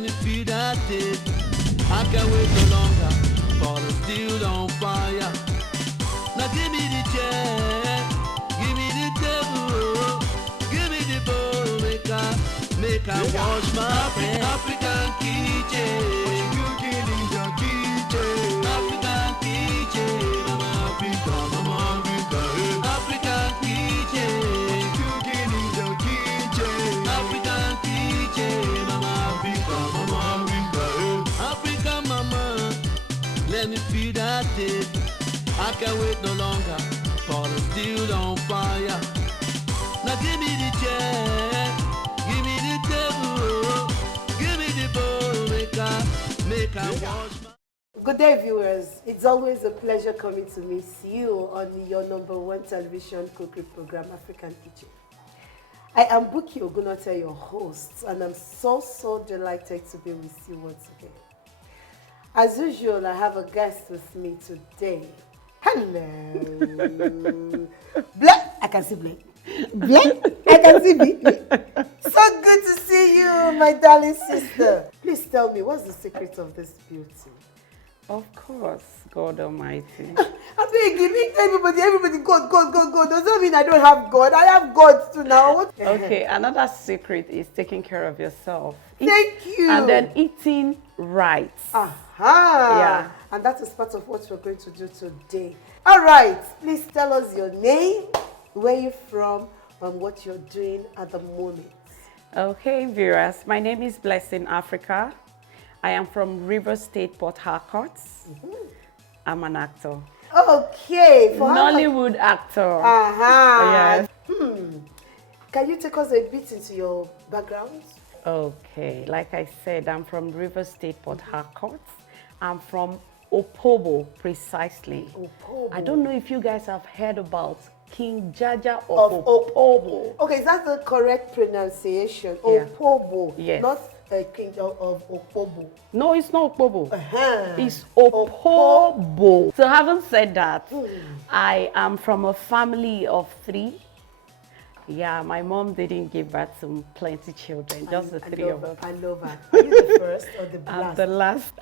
Let me feel that taste. I can't wait no longer for the steel on fire. Now give me the chair, give me the table, give me the bowl, make I wash my hands. African kitchen, what you cooking in your kitchen? African kitchen, I'm Africa, African kitchen, what you cooking in your kitchen? African kitchen, I'm Africa, Africa mama, let me feel that taste. I can't wait no longer for the steel on fire. Now give me the chair, give me the table, give me the bowl, make I wash my... Good day, viewers. It's always a pleasure coming to meet you on your #1 television cookery program, African Kitchen. I am Buki Ogunote, your host, and I'm so delighted to be with you once again. As usual, I have a guest with me today. Hello. Black. I can see Black. Black. I can see me. So good to see you, my darling sister. Please tell me, what's the secret of this beauty? Of course, God Almighty. I mean, giving everybody God. Does that mean I don't have God? I have God too now. Okay, another secret is taking care of yourself. Thank you. And then eating right. Aha. Yeah. And that is part of what we're going to do today. All right. Please tell us your name, where you're from, and what you're doing at the moment. Okay, viewers. My name is Blessing Africa. I am from River State, Port Harcourt. I'm an actor. Okay. Nollywood actor. Aha. Yes. Can you take us a bit into your background? Okay, like I said, I'm from River State, Port Harcourt. I'm from Opobo, precisely. Opobo. I don't know if you guys have heard about King Jaja of Opobo. Okay, is that the correct pronunciation? Yeah. Opobo. Yes. Not a king of Opobo. No, it's not Opobo. It's Opobo. So having said that, I am from a family of 3. Yeah, my mom didn't give birth to plenty children, just the 3 of us. I love her. Are you the first or the last? I'm the last.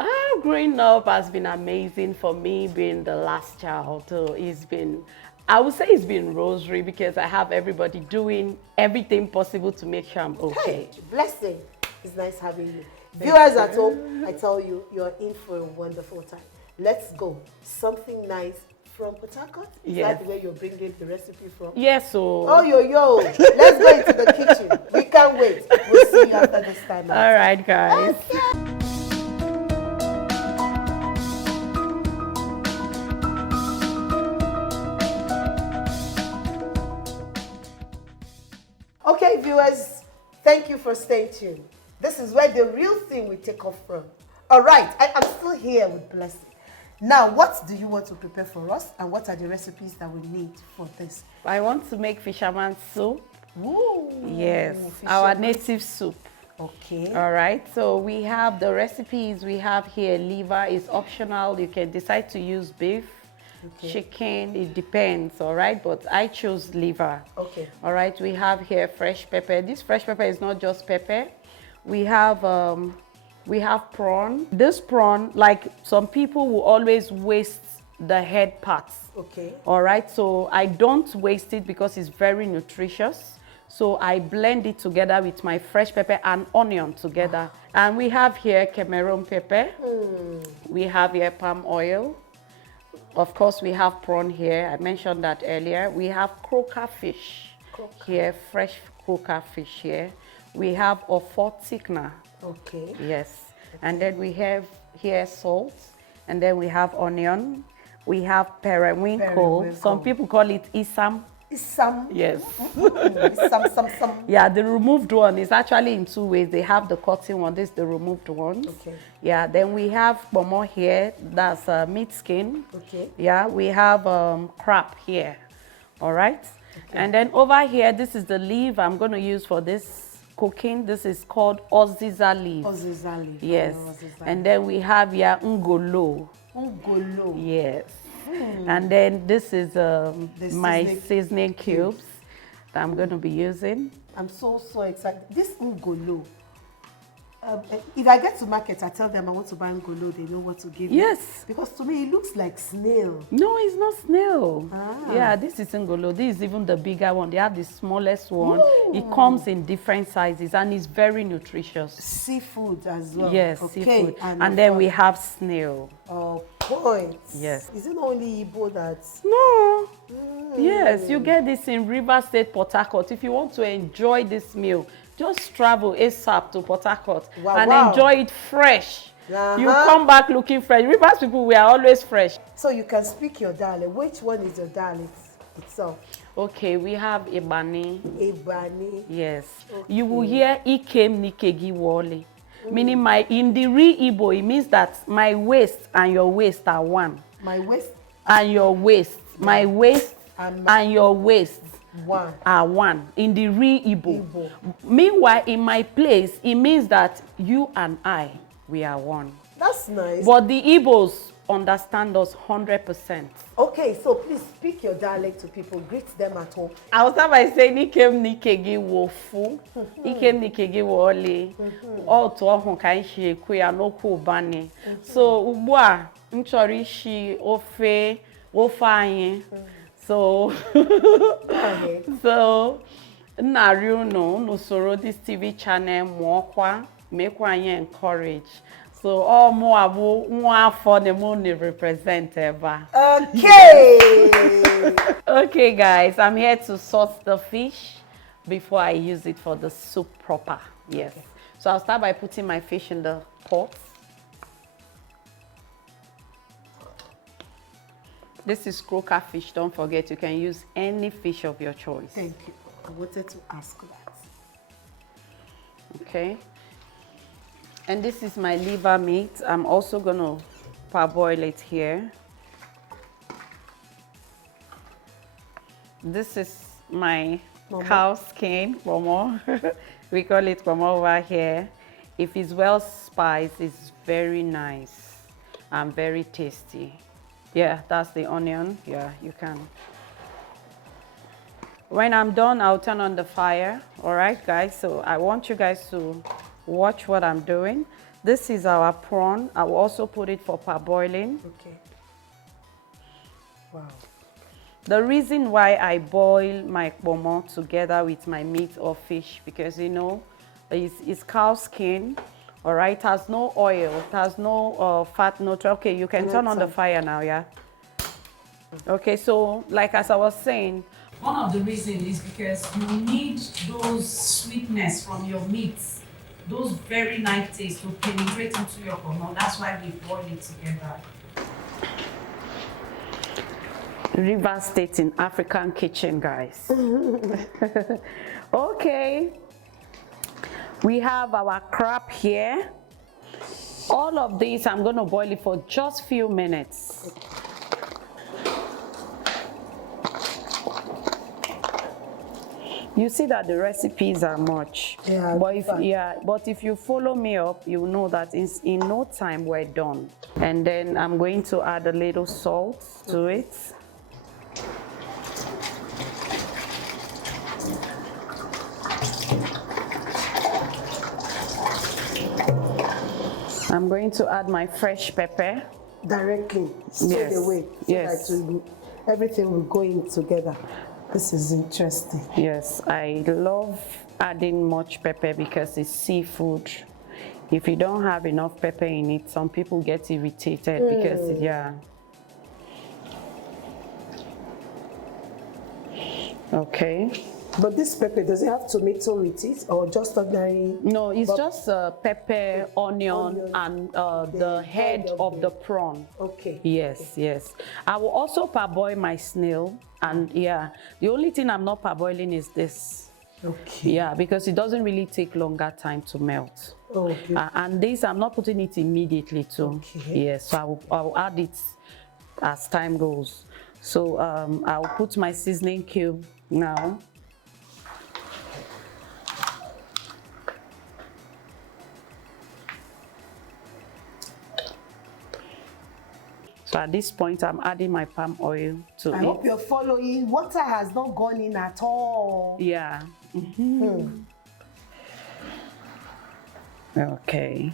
Growing up has been amazing for me, being the last child. So it's been, I would say it's been rosary because I have everybody doing everything possible to make sure I'm okay. Hey, blessing. It's nice having you. Viewers at home, I tell you, you're in for a wonderful time. Let's go. Something nice from Port Harcourt? Is that where you're bringing the recipe from? Yes, so. Oh, yo. Let's go into the kitchen. We can't wait. We'll see you after this time. All right, guys. Okay, viewers, thank you for staying tuned. This is where the real thing we take off from. All right, I am still here with Blessing. Now, what do you want to prepare for us, and what are the recipes that we need for this? I want to make fisherman soup. Ooh, yes, our native soup. Okay. All right, so we have the recipes we have here. Liver is optional. You can decide to use beef, chicken, it depends, all right? But I chose liver. Okay. All right, we have here fresh pepper. This fresh pepper is not just pepper. We have prawn. This prawn, like some people will always waste the head parts. Okay. All right, so I don't waste it because it's very nutritious. So I blend it together with my fresh pepper and onion together. And we have here Cameroon pepper. We have here palm oil. Of course, we have prawn here. I mentioned that earlier. We have croaker fish here, fresh croaker fish here. We have ofo thickener. Okay. Yes. And then we have here salt. And then we have onion. We have periwinkle. Some people call it isam. Isam. Yes. Isam. Yeah, the removed one is actually in 2 ways. They have the cotton one. This is the removed ones. Okay. Yeah. Then we have pomo here. That's meat skin. Okay. Yeah. We have crab here. All right. Okay. And then over here, this is the leaf I'm going to use for this cooking. This is called oziza leaf. Oziza leaf. Yes. And then we have here ngolo. Ngolo. Yes. And then this is my seasoning cubes that I'm going to be using. I'm so excited. This ngolo, If I get to market, I tell them I want to buy ngolo, they know what to give me. Yes. Because to me, it looks like snail. No, it's not snail. Ah. Yeah, this is ngolo. This is even the bigger one. They have the smallest one. Ooh. It comes in different sizes and it's very nutritious. Seafood as well. Yes, okay. seafood. And then we have snail. Oh, points. Yes. Is it only Igbo that? No. Yes, you get this in River State, Port Harcourt. If you want to enjoy this meal, just travel ASAP to Port Harcourt and enjoy it fresh. You come back looking fresh. Rivers people, we are always fresh. So you can speak your dialect. Which one is your dialect itself? Okay, we have Ibani. Ibani. Yes. Okay. You will hear Ikem Nikegi Wole. Meaning in the real Igbo, it means that my waist and your waist are one. My waist and your waist. My waist and your waist are one in the real Igbo. Meanwhile, in my place, it means that you and I, we are one. That's nice. But the Igbos understand us 100%. Okay, so please speak your dialect to people. Greet them at home. I'll start by saying Ikem Nikegi Wofu, Ikem Nikegi Wole, all to all Honkai Kuya no Kubani. So Ubwa, Nchorishi, Ofe, Ofaye. So, Nariuno, Nusoro, this TV channel, Mwakwa, Mekwa encourage. So, all more for the money represent ever. Okay. Okay, guys, I'm here to salt the fish before I use it for the soup proper. Yes. Okay. So, I'll start by putting my fish in the pot. This is croaker fish. Don't forget, you can use any fish of your choice. Thank you. I wanted to ask that. Okay. And this is my liver meat. I'm also going to parboil it here. This is my cow skin, Momo. We call it Momo over here. If it's well spiced, it's very nice and very tasty. Yeah, that's the onion. Yeah, you can. When I'm done, I'll turn on the fire. All right, guys. So I want you guys to watch what I'm doing. This is our prawn. I will also put it for parboiling. Okay. Wow. The reason why I boil my kpomo together with my meat or fish, because you know, it's cow skin. All right, it has no oil, it has no fat, no. Okay, you can turn on the fire now, yeah? Okay, so like as I was saying, one of the reasons is because you need those sweetness from your meats, those very nice tastes to penetrate into your kpomo. That's why we boil it together. River State in African kitchen, guys. Okay. We have our crab here. All of this, I'm going to boil it for just a few minutes. You see that the recipes are much. Yeah, but if you follow me up, you know that in no time we're done. And then I'm going to add a little salt to it. I'm going to add my fresh pepper. Directly, straight away. So that everything will go in together. This is interesting. Yes, I love adding much pepper because it's seafood. If you don't have enough pepper in it, some people get irritated because, yeah. Okay. But this pepper, does it have tomato with it or just ordinary? No, it's just pepper, onion, and the head of the prawn. Okay. Yes, yes. I will also parboil my snail, and yeah, the only thing I'm not parboiling is this. Okay. Yeah, because it doesn't really take longer time to melt. Okay. And this, I'm not putting it immediately too. Okay. Yes, so I'll add it as time goes. So I'll put my seasoning cube now. So at this point, I'm adding my palm oil to it. I hope you're following. Water has not gone in at all. Yeah. Okay.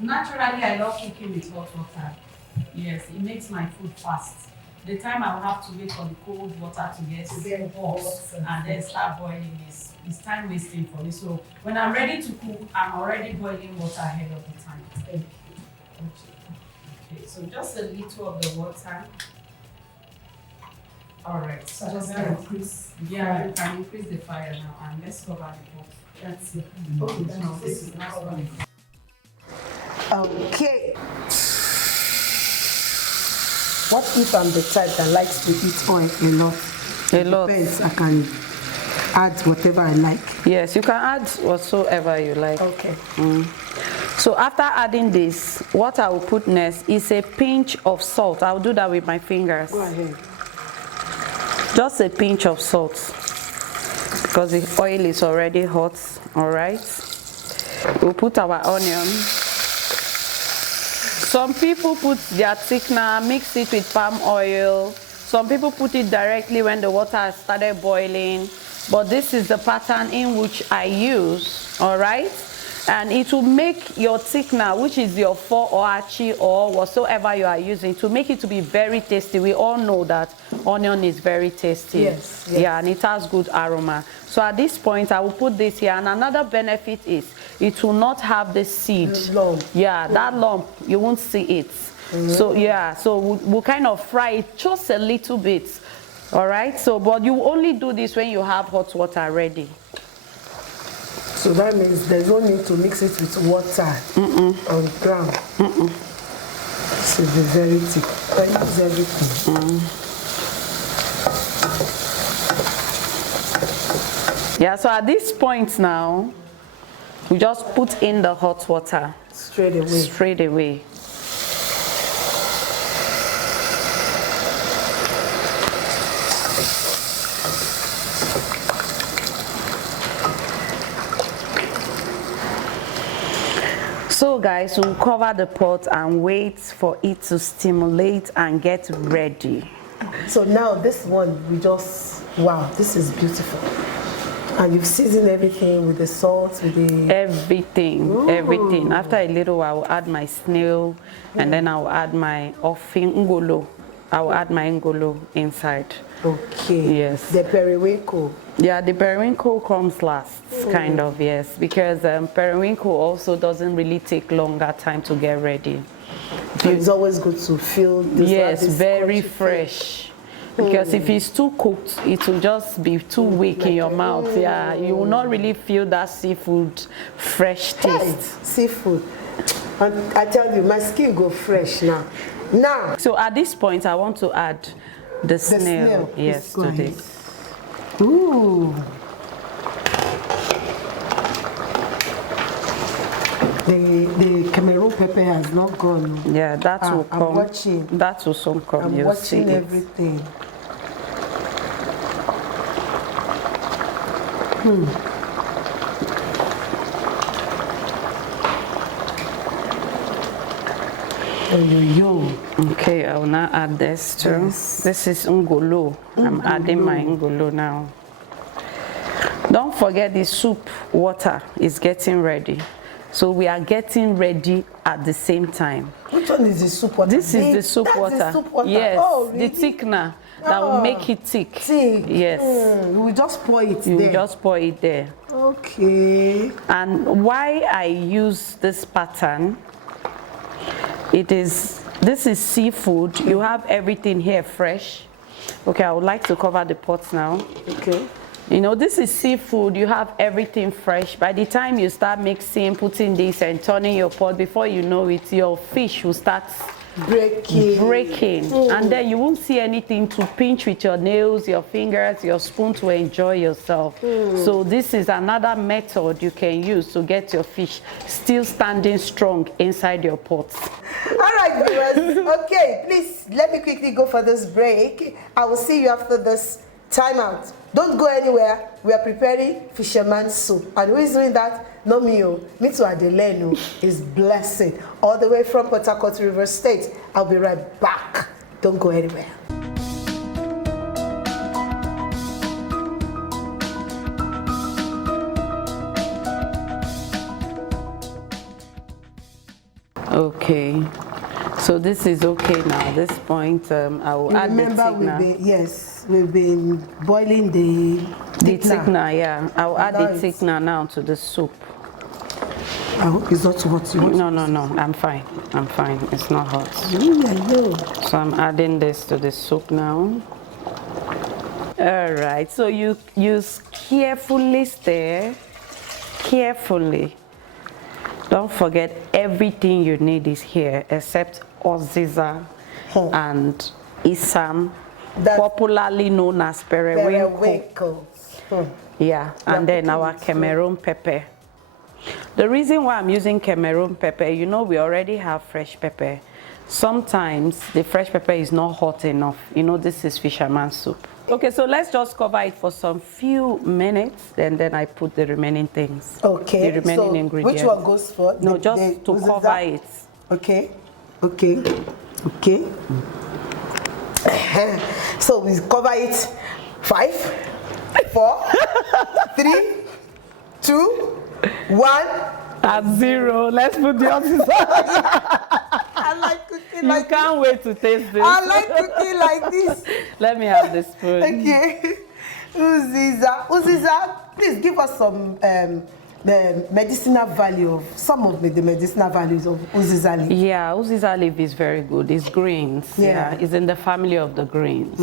Naturally, I love cooking with hot water. Yes, it makes my food fast. The time I will have to wait for the cold water to get hot and then start boiling is time wasting for me. So when I'm ready to cook, I'm already boiling water ahead of the time. Okay, so just a little of the water. All right, so just increase. Yeah, you can increase the fire now, and let's cover the pot. That's it. Okay, now this is the last one. Okay. What if I'm the type that likes to eat oil a lot? A lot. Depends. I can add whatever I like. Yes, you can add whatsoever you like. Okay. So after adding this, what I will put next is a pinch of salt. I'll do that with my fingers. Go ahead. Just a pinch of salt because the oil is already hot. All right. We'll put our onion. Some people put their thickener, mix it with palm oil. Some people put it directly when the water has started boiling. But this is the pattern in which I use, all right? And it will make your thickener, which is your 4 or achi or whatsoever you are using, to make it to be very tasty. We all know that onion is very tasty. Yes. Yeah, and it has good aroma. So at this point, I will put this here. And another benefit is it will not have the seed. Lump. Yeah, that lump, you won't see it. So yeah, so we'll kind of fry it just a little bit. All right, so but you only do this when you have hot water ready. So that means there's no need to mix it with water on ground. So be very thick. I use everything. Yeah, so at this point now, we just put in the hot water. Straight away. Straight away. So guys, we'll cover the pot and wait for it to stimulate and get ready. So now this one, we just, wow, this is beautiful. And you've seasoned everything with the salt, with the... Everything, everything. After a little while, I will add my snail, and then I will add my offing ngolo. I will add my ngolo inside. Okay. Yes. The periwinkle. Yeah, the periwinkle comes last, kind of, yes. Because periwinkle also doesn't really take longer time to get ready. And it's always good to feel this. Yes, very fresh. Because if it's too cooked, it will just be too weak in your mouth. Yeah, you will not really feel that seafood fresh taste. Seafood. And I tell you, my skin go fresh now. Now. So at this point, I want to add the snail. Yes, to this. Ooh. The Cameroon pepper has not gone. Yeah, that will come. I'm watching. That will soon come. I'm watching everything. Okay, I will now add this too. Yes. This is ngolo. I'm adding my ngolo now. Don't forget the soup water is getting ready. So we are getting ready at the same time. Which one is the soup water? This is the soup water. The soup water. Yes, oh, really? the thickener that will make it thick. Thick. Yes. We just pour it you there. You just pour it there. Okay. And why I use this pattern, this is seafood. You have everything here fresh. Okay, I would like to cover the pot now. Okay. You know, this is seafood. You have everything fresh. By the time you start mixing, putting this and turning your pot, before you know it, your fish will start breaking. And then you won't see anything to pinch with your nails, your fingers, your spoon to enjoy yourself. So this is another method you can use to get your fish still standing strong inside your pot. All right, viewers. Okay, please let me quickly go for this break. I will see you after this timeout. Don't go anywhere. We are preparing fisherman's soup. And who is doing that? Not me. Me to Adelenu is blessing. All the way from Port Harcourt, River State. I'll be right back. Don't go anywhere. Okay. So this is okay now. At this point, I will add the thickener. We've been boiling the thickener, yeah. I'll add the thickener now to the soup. I hope it's not what you want. No. I'm fine. It's not hot. So I'm adding this to the soup now. All right. So you carefully stir. Carefully. Don't forget everything you need is here except oziza and isam, popularly known as periwinkle. Yeah, and then our Cameroon pepper. The reason why I'm using Cameroon pepper, you know, we already have fresh pepper. Sometimes the fresh pepper is not hot enough. You know, this is fisherman soup. Okay, so let's just cover it for some few minutes, and then I put the remaining things. Okay. The remaining ingredients. Which one goes for? No, just to cover it. Okay. So we cover it. 5, 4, 3, 2, 1. At 0. Let's put the others. I like cooking like this. You can't wait to taste this. I like cooking like this. Let me have the spoon. Okay. Uziza, please give us some the medicinal value of the medicinal values of uziza leaf. Yeah, uziza leaf is very good. It's greens. Yeah, it's in the family of the greens.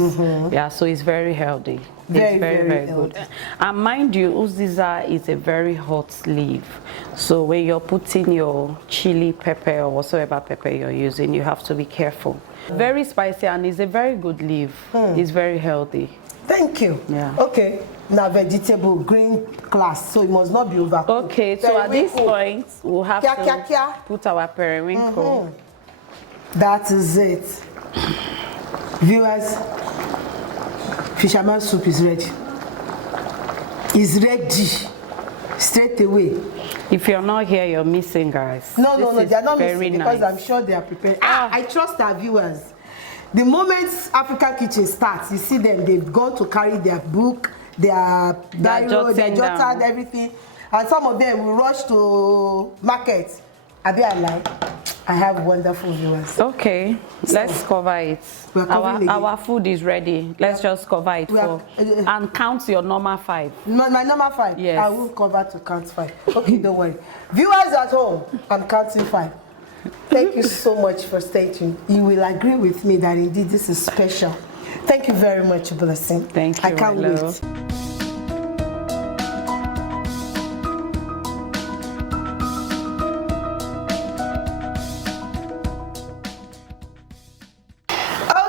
Yeah, so it's very healthy. It's very good. And mind you, uziza is a very hot leaf. So when you're putting your chili pepper or whatsoever pepper you're using, you have to be careful. Very spicy, and it's a very good leaf. It's very healthy. Thank you. Yeah. Okay. Now vegetable green class, so it must not be overcooked. Okay, so at this point we'll have to put our periwinkle. That is it. Viewers, fisherman soup is ready. It's ready. Straight away. If you're not here, you're missing, guys. No, they are not missing because I'm sure they are prepared. I trust our viewers. The moment African Kitchen starts, you see them, they've gone to carry their book, their diary, their jotter, everything. And some of them will rush to market. I have wonderful viewers. Okay, let's cover it. Our food is ready. Let's just cover it and count your normal 5. My normal 5? Yes. I will cover to count 5. Okay, don't worry. Viewers at home, I'm counting 5. Thank you so much for staying tuned. You will agree with me that indeed this is special. Thank you very much, Blessing. Thank you. I can't wait.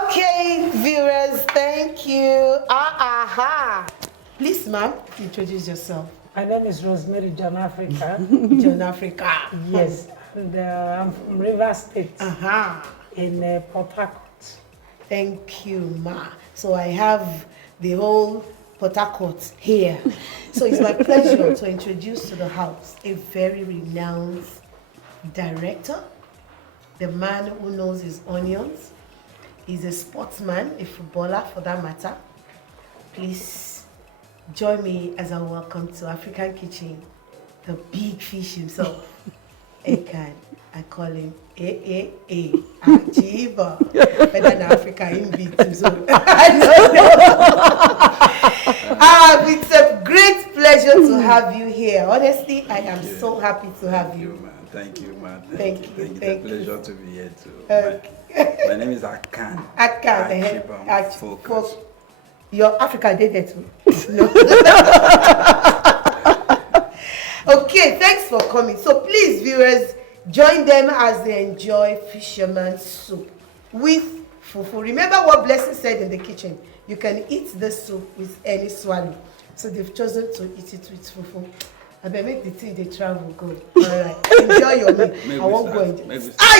Okay, viewers, thank you. Please, ma'am, introduce yourself. My name is Rosemary John Africa. John Africa. Yes. And I'm from River State in Port Harcourt. Thank you, ma. So I have the whole Port Harcourt here. So it's my pleasure to introduce to the house a very renowned director, the man who knows his onions. He's a sportsman, a footballer for that matter. Please join me as I welcome to African Kitchen, the big fish himself. Ekan, I call him Nta Ijebu. Better than Africa in beat. So I don't know. It's a great pleasure to have you here. Honestly, I am so happy to have you. Thank you, man. Thank you. It's a pleasure to be here too. My name is Akan. Akan. Focus. Your Africa did that too. No. Okay, thanks for coming. So please, viewers, join them as they enjoy fisherman soup with fufu. Remember what Blessing said in the kitchen. You can eat the soup with any swallow. So they've chosen to eat it with fufu. I better make the tea they travel go. All right. Enjoy your meal. I won't go enjoy.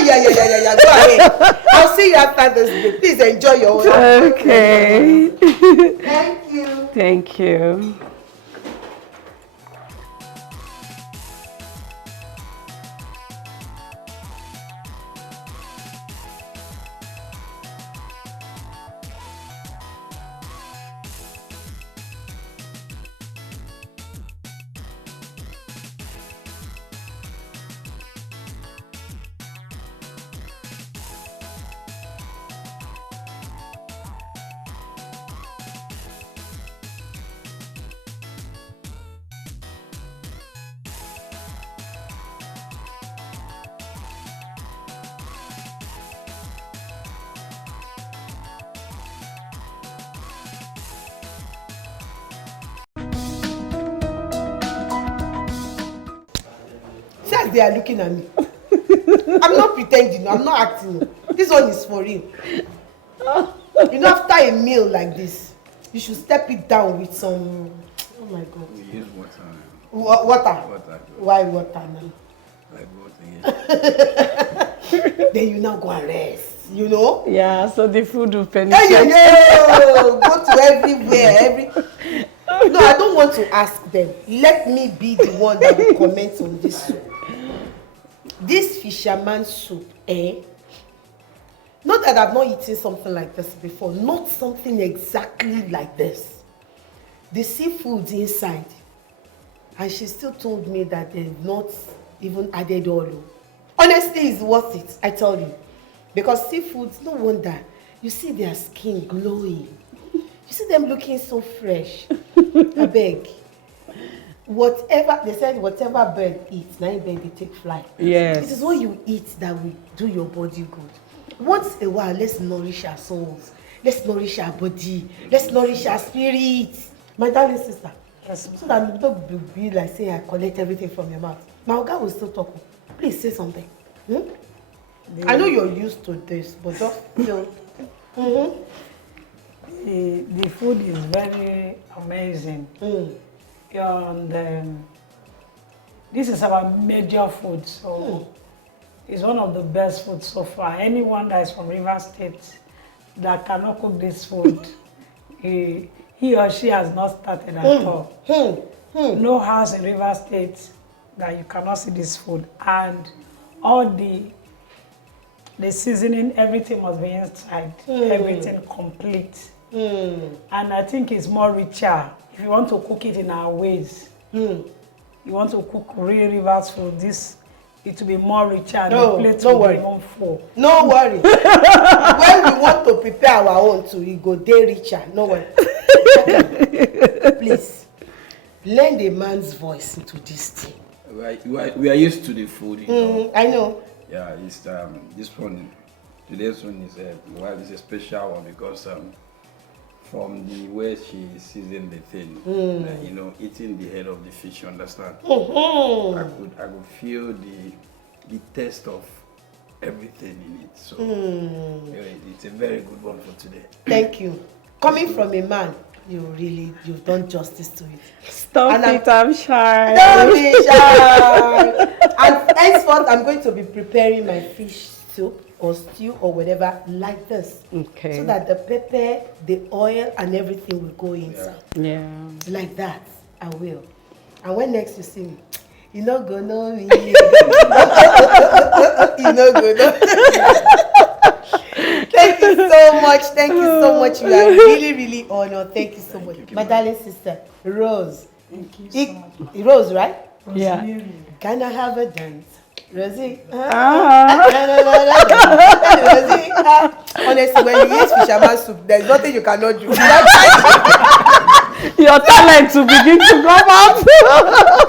Yeah. Go ahead. I'll see you after this day. Please enjoy your own. Okay. Thank you. Thank you. as they are looking at me. I'm not pretending, I'm not acting. This one is for real. You know, after a meal like this, you should step it down with some. Oh my God. We use water. Water. Water. Why water now? Like water, yeah. Then you now go and rest. You know? Yeah, so the food will Hey, penetrate. go to everywhere. No, I don't want to ask them. Let me be the one that will comment on this soup. This fisherman soup, not that I've not eaten something like this before. Not something exactly like this. The seafood's inside. And she still told me that they've not even added oil. Honestly, it's worth it, I tell you. Because seafoods, no wonder. You see their skin glowing. You see them looking so fresh. I beg. Whatever, they said whatever bird eats, now bird they take flight. Yes. It is what you eat that will do your body good. Once a while, let's nourish our souls. Let's nourish our body. Let's nourish our spirit. My darling sister. Yes, So that you don't be like saying I collect everything from your mouth. My Oga will still talk. Please say something. I know you're used to this, but just still. The food is very amazing. And this is our major food, so it's one of the best foods so far. Anyone that is from River State that cannot cook this food, he or she has not started at all. No house in River State that you cannot see this food, and all the seasoning, everything must be inside, everything complete. And I think it's more richer if you want to cook it in our ways. You want to cook real Rivers food, it will be more richer and the plate will be more full. No worry. When we want to prepare our own too, we go day richer. No worry. Please, lend a man's voice into this thing. We are used to the food, you know. I know. Yeah, it's this one. Today's one is a special one because from the way she seasoned the thing, you know, eating the head of the fish. You understand? I could feel the taste of everything in it. So it's a very good one for today. Thank you. Coming from a man, you've done justice to it. Stop it, I'm shy. Don't be shy. And henceforth, I'm going to be preparing my fish soup or stew or whatever like this. Okay. So that the pepper, the oil, and everything will go inside. Yeah. Like that, I will. And when next you see me, you know go know me. You know go know. Thank you so much. Thank you so much. We are really, really honored. Thank you so much. My darling sister, Rose. Thank you so much. Rose, right? Yeah. Can I have a dance? Rosie? Rosie? Honestly, when you eat fisherman soup, there's nothing you cannot do. Your talent to begin to come out.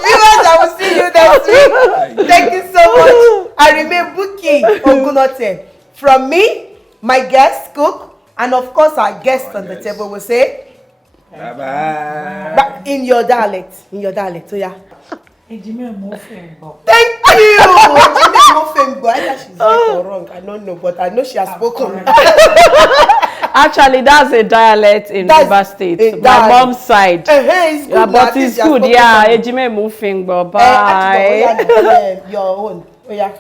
Viewers, I will see you next week. Thank you so much. I remain Buki Ogunote. From me, my guest cook, and of course our guest on the table will say, Bye-bye. but in your dialect. So yeah. Thank you. Either she's right or wrong, I don't know, but I know she has spoken. Actually, that's a dialect in River State. My mom's side. It's good, Yeah, but it's good. Yeah, Ejime moving, but bye. Your own. Oh yeah.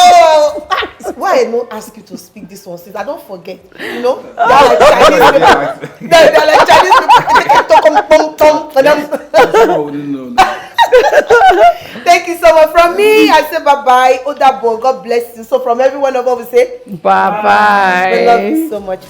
Oh, why I don't ask you to speak this one since I don't forget. You know, they're like Chinese people. They're like Chinese people. Thank you so much. From me, I say bye bye. Odabo, God bless you. So from every one of us, we say Bye bye. We love you so much.